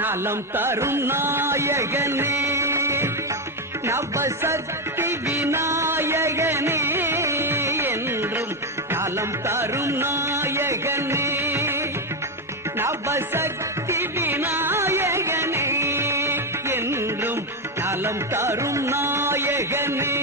நலம் தரும் நாயகனே, நவசக்தி விநாயகனே, என்றும் நலம் தரும் நாயகனே, நவசக்தி விநாயகனே, என்றும் நலம் தரும் நாயகனே.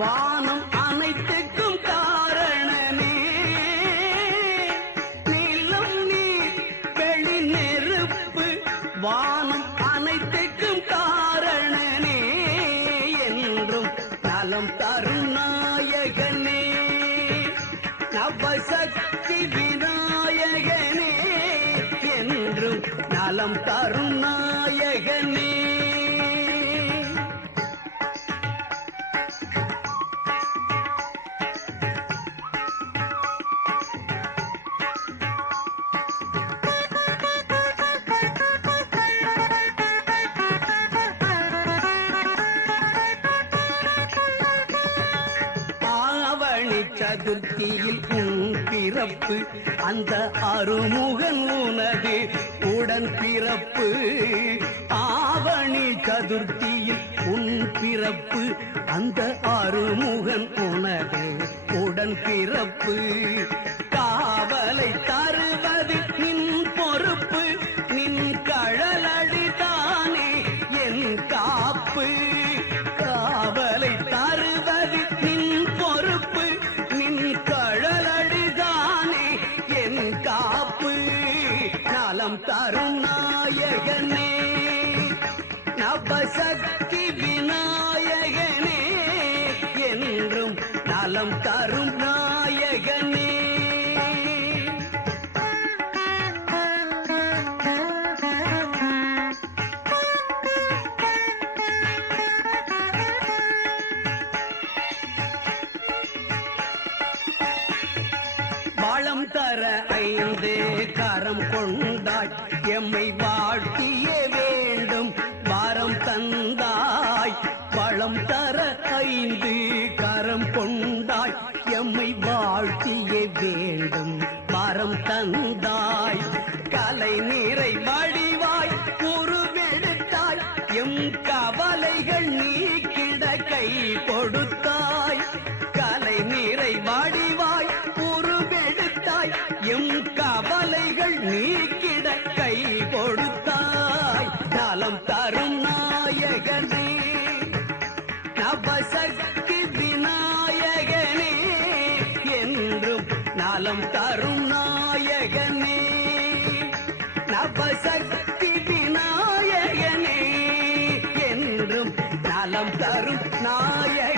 வானம் அனைத்துக்கும் காரணனே, நிலம் நீர் வெளி நெருப்பு வானம் அனைத்துக்கும் காரணனே, என்றும் நலம் தரும் நாயகனே, நவசக்தி விநாயகனே, என்றும் நலம் தரும் நாயகனே. சதுர்த்தியில் உன் பிறப்பு, அந்த அருமுகன் உனது உடன் பிறப்பு. ஆவணி சதுர்த்தியில் உன் பிறப்பு, அந்த அருமுகன் உனது உடன் பிறப்பு. காவலை தருவது நின் பொறுப்பு, நின் கழலடிதானே என் காப்பு. காவலை தருவது நின் பொறுப்பு, நின் கழலடிதானே என் காப்பு. நலம் தரும் நாயகனே, நவசக்தி விநாயகனே, என்றும் நலம் தரும் நாயகனே. வளம் தர 5 கரம் கொண்டாய், எம்மை வாழ்த்திய வேண்டும் வரம் தந்தாய். வளம் தர 5 கரம் கொண்டாய், எம்மை வாழ்த்திய வேண்டும் வரம் தந்தாய். கலை நிறை வடிவாய் உருவெடுத்தாய், எம் கவலைகள் நீக்கிட கை கொடுத்தாய். கலை நிறை வடிவாய் உருவெடுத்தாய், எம் கவலைகள் நீக்கிட கை கொடுத்தாய். நலம் தரும் நாயகனே, நவசக்தி விநாயகனே, என்றும் நலம் தரும் நாயகனே, நவசக்தி விநாயகனே, என்றும் நலம் தரும் நாயகனே.